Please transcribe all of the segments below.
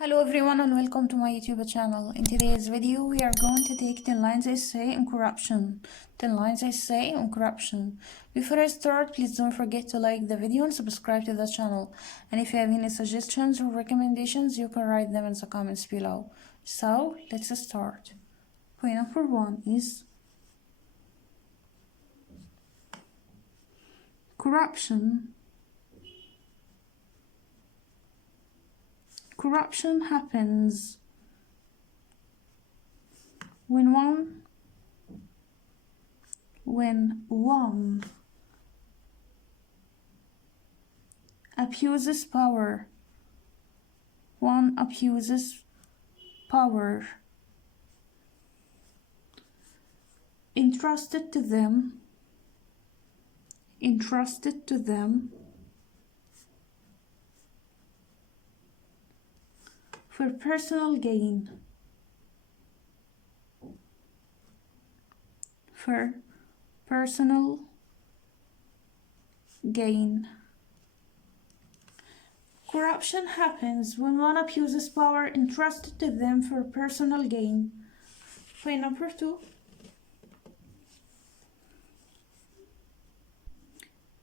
Hello everyone and welcome to my YouTube channel. In today's video we are going to take 10 lines essay on corruption. 10 lines essay on corruption. Before I start, please don't forget to like the video and subscribe to the channel. And if you have any suggestions or recommendations, you can write them in the comments below. So let's start. Point number 1 is corruption. Corruption happens when one abuses power. One abuses power entrusted to them for personal gain. For personal gain. Corruption happens when one abuses power entrusted to them for personal gain. Point number 2.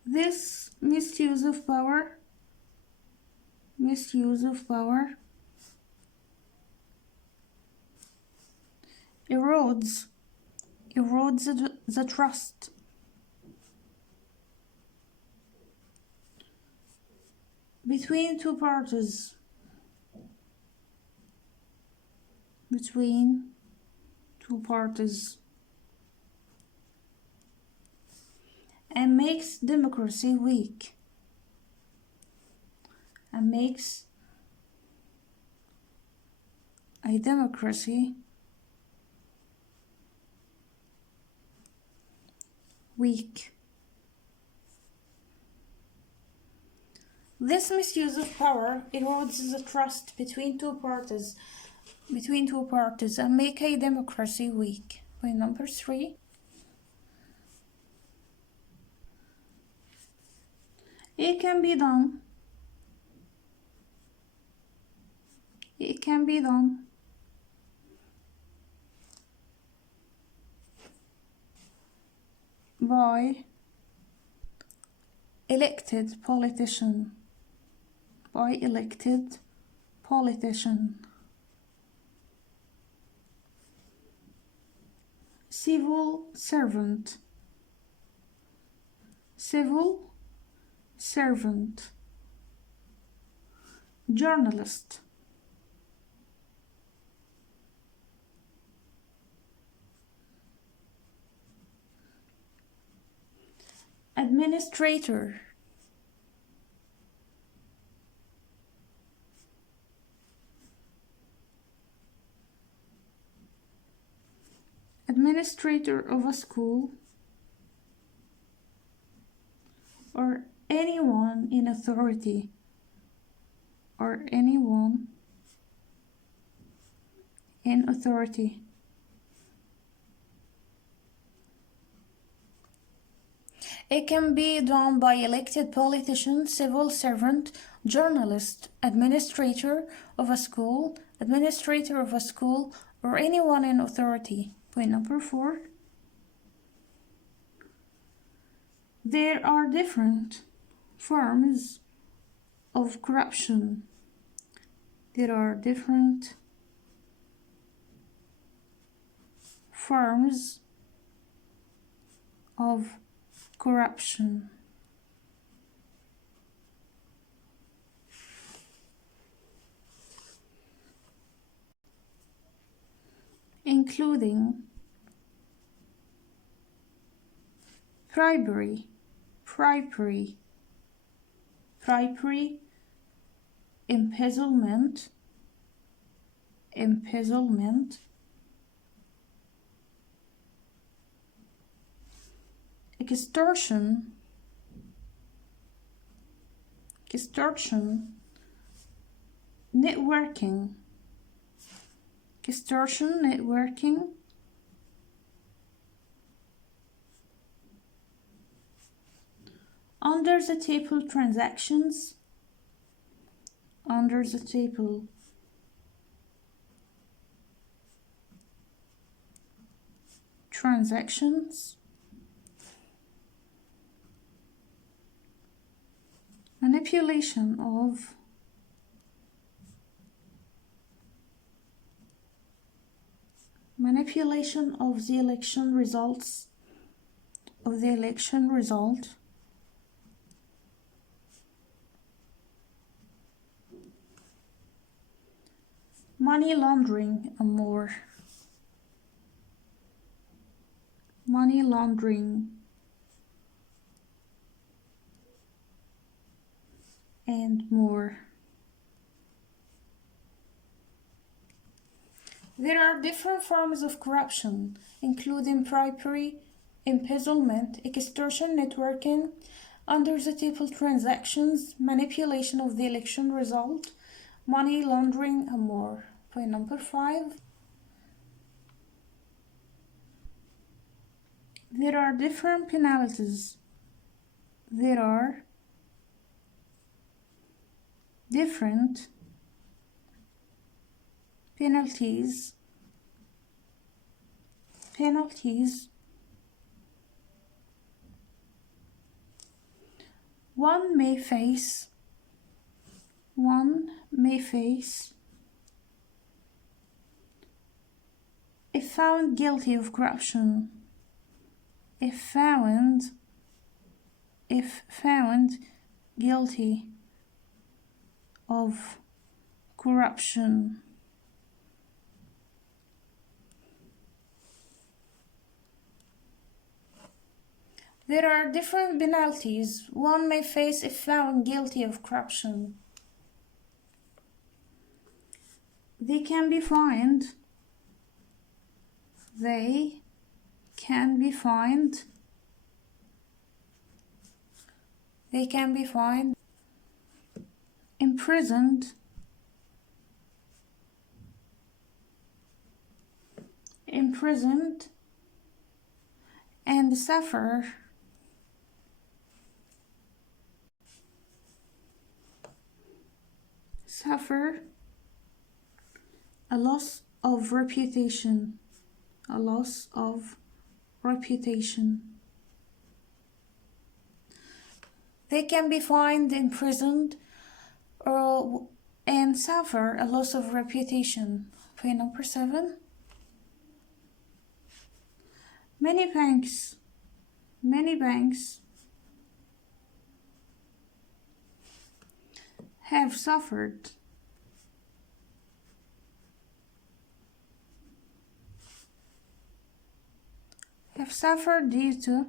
This misuse of power erodes the trust between two parties, and makes democracy weak, and makes a democracy weak. This misuse of power erodes the trust between two parties and make a democracy weak. Point number 3. It can be done by elected politician, civil servant, journalist, administrator, of a school, or anyone in authority, It can be done by elected politician, civil servant, journalist, administrator of a school, or anyone in authority. Point number 4. There are different forms of corruption. There are different forms of corruption, including bribery, embezzlement, extortion, networking, under the table transactions, manipulation of the election results, money laundering and more. Money laundering and more. There are different forms of corruption, including bribery, embezzlement, extortion, networking, under-the-table transactions, manipulation of the election result, money laundering, and more. Point number 5. There are different penalties. There are different penalties. One may face if found guilty of corruption. If found guilty of corruption. There are different penalties one may face if found guilty of corruption. They can be fined, imprisoned, and suffer a loss of reputation. They can be fined, imprisoned, and suffer a loss of reputation. Point number 7. Many banks have suffered due to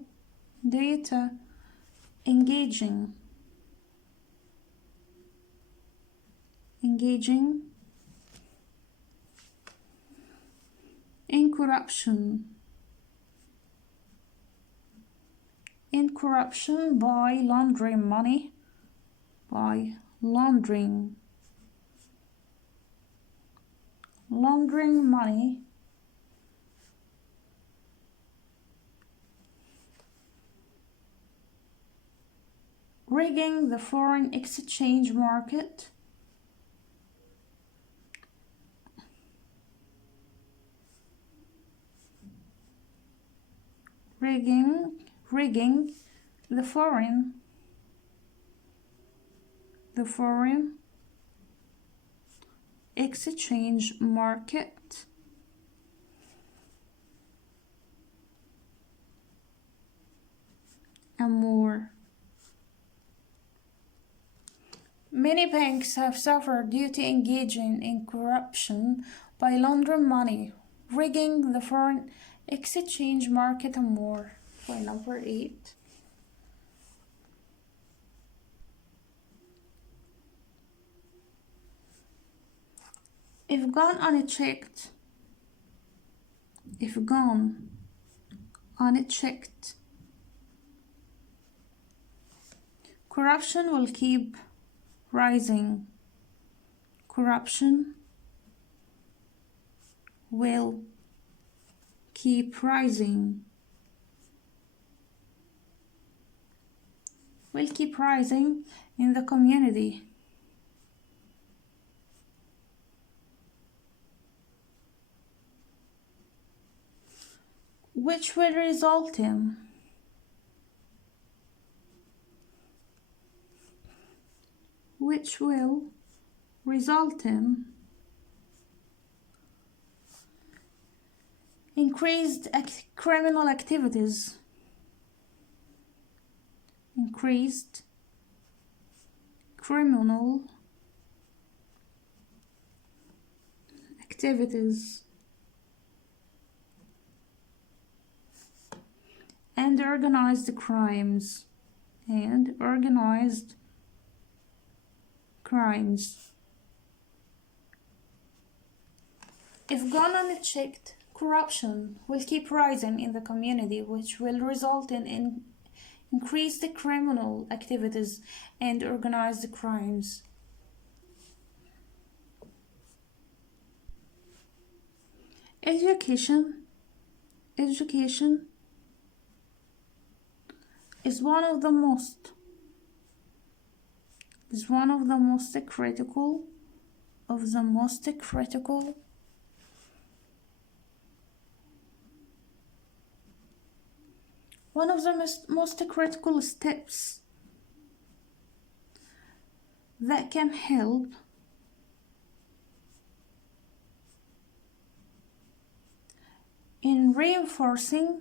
engaging in corruption by laundering money, rigging the foreign exchange market, rigging the foreign exchange market, and more. Many banks have suffered due to engaging in corruption by laundering money, rigging the foreign exchange market, and more. Point number 8. If gone unchecked, corruption will keep rising. Will keep rising in the community. which will result in increased criminal activities, increased criminal activities, and organized crimes, If gone unchecked, corruption will keep rising in the community, which will result in increased criminal activities and organized crimes. Education is one of the most critical steps that can help in reinforcing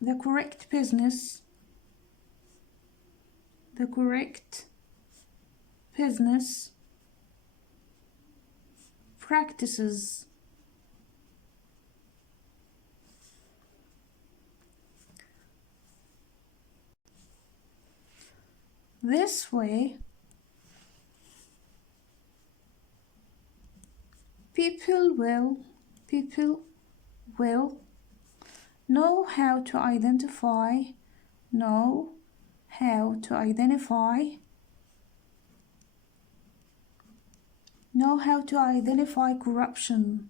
the correct business practices. This way, people will know how to identify corruption.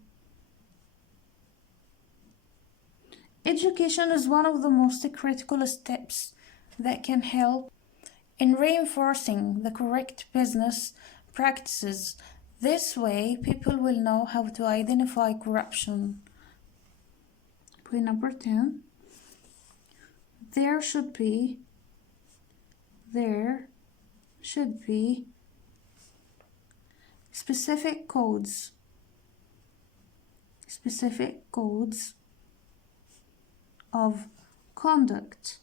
Education is one of the most critical steps that can help in reinforcing the correct business practices. This way, people will know how to identify corruption. Point number 10. There should be specific codes of conduct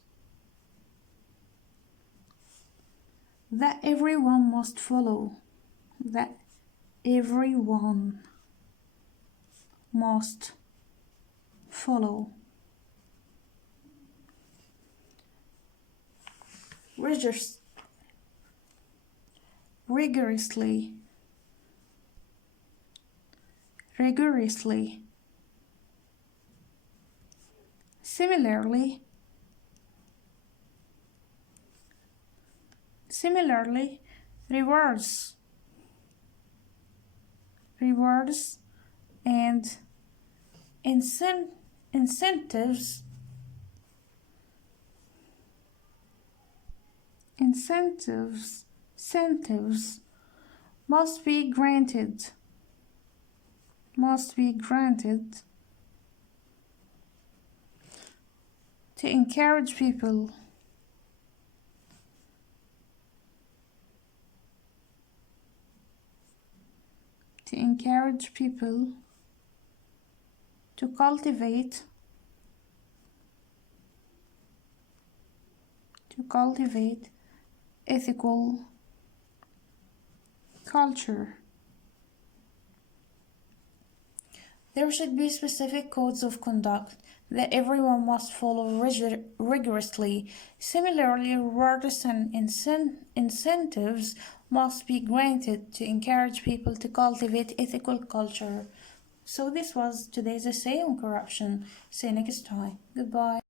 that everyone must follow. Rigorously. Similarly, rewards and incentives must be granted to encourage people to cultivate ethical culture. There should be specific codes of conduct that everyone must follow rigorously. Similarly, rewards and incentives must be granted to encourage people to cultivate ethical culture. So this was today's essay on corruption. See you next time. Goodbye.